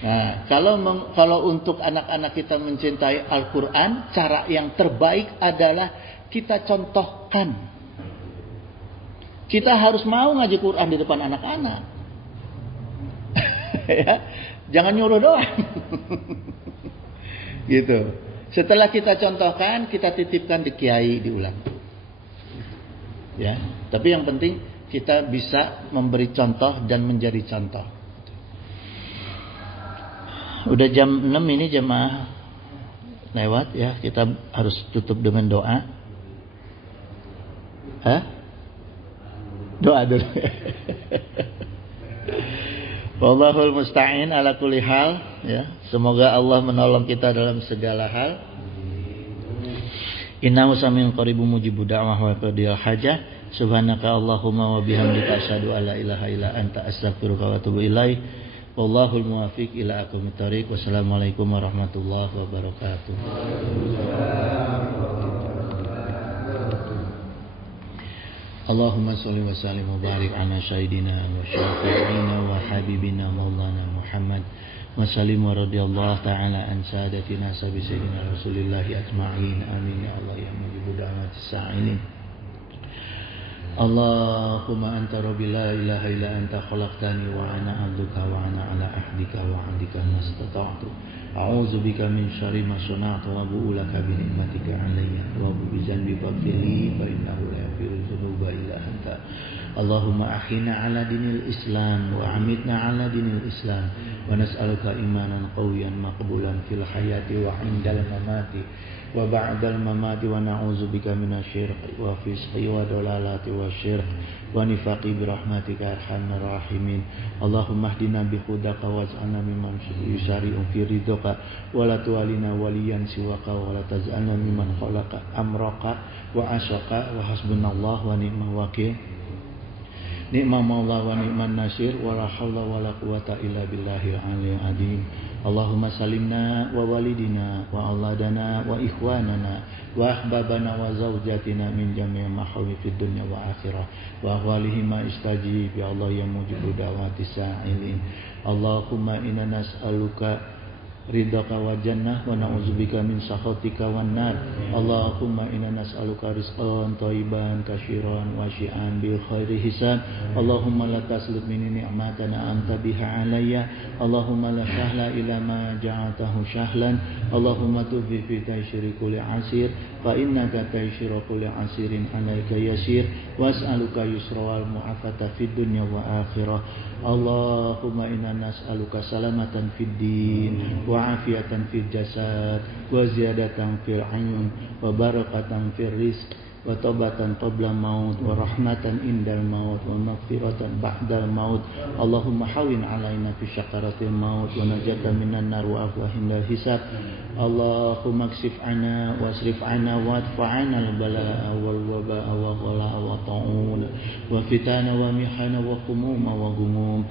Nah, kalau untuk anak-anak kita mencintai Al-Qur'an, cara yang terbaik adalah kita contohkan. Kita harus mau ngaji Quran di depan anak-anak. Ya, jangan nyuruh doang. Gitu. Setelah kita contohkan, kita titipkan di kiai, diulang. Ya, tapi yang penting kita bisa memberi contoh dan menjadi contoh. Udah jam 6 ini jemaah lewat ya, kita harus tutup dengan doa. Doa dulu. Wallahul musta'in ala kulli hal, ya. Semoga Allah menolong kita dalam segala hal. Innahu samiyun qaribun mujibud da'wah wa qadiyal hajah. Subhanaka Allahumma wa bihamdika asyhadu an la ilaha illa anta astaghfiruka wa atubu ilaik. Wallahul muwaffiq ila aqwamit thoriq. Wassalamualaikum warahmatullahi wabarakatuh. Allahumma salli wa sallim wa barik ala sayyidina wa syafi'ina wa habibina maulana Muhammad wa sallim wa radiyallahu ta'ala an sadatina sabi sayyidina Rasulillahi ajma'in. Amin ya Allah ya mujibud da'watis sa'ilin. Allahumma anta rabbi la ilaha illa anta khalaqtani wa ana 'abduka wa ana 'ala ahdika wa 'adika mastata'tu. A'udzu bika min syarri ma sana'tu wa abu'u laka bi ni'matika 'alayya wa abu'u bi dzanbi faghfirli fa innahu la yaghfiru dzunuba illa anta. Allahumma ahyina 'ala dinil Islam wa amitna 'ala dinil Islam wa nas'aluka imanan qawiyyan maqbulan fil hayati wa 'indal mamati wa ba'dal mamati wa na'udzubika minasyirki wa fisqi wa dalalati wa syirk wa nifaqi bi rahmatika arhamar rahimin. Allahumma hdina bi hudaka waj'alna mimman yusari'u fi ridhaka wa la tuwalina waliyan siwaka wa la taj'alna mimman khalaqa amraka wa asyaqa wa hasbunallahu wa ni'mal wakil. Ni'ma maula wa ni'man nasir wa la haula wa la quwata illa billahil aliyyil azim. Allahumma salimna wa walidina wa auladana wa ikhwanana wa ahbabana wa zawjatina min jami'i mahwi fid dunya wa akhirah wa ahwalihim ma istajib ya Allah ya mujibu da'watis sa'ilin. Allahumma inna nas'aluka ridhaka wa jannah wa na'udzubika min sakhatika wan nar. Allahumma inna nas'aluka rizqan thayyiban katsiran wasi'an bil khairi hisan. Allahumma la taslut minni ni'matana anta biha alayya. Allahumma la sahla ila ma ja'altahu sahlan. Allahumma tufi fi taysyiri kulli asir fa innaka taysyiru kulli asirin alayka yasir was'aluka yusra wal mu'afata fid dunya wa akhirah. Allahumma inna nas'aluka salamatan fid din wa afiatan fil jasad wa ziyadatan fil ilm wa barakatan fil rizq wa taubatan qabla maut wa rahmatan indal maut wa maghfiratan ba'dal maut. Allahumma hawin alaina fi syakaratil maut wa najatan minan nar wa afwahindal hisab. Allahumma kshif anna wasrif anna wa adfa'ana al balaa wal wabaa wa ghalaa wa ta'un wa fitana wa mihana wa humuma wa gumum.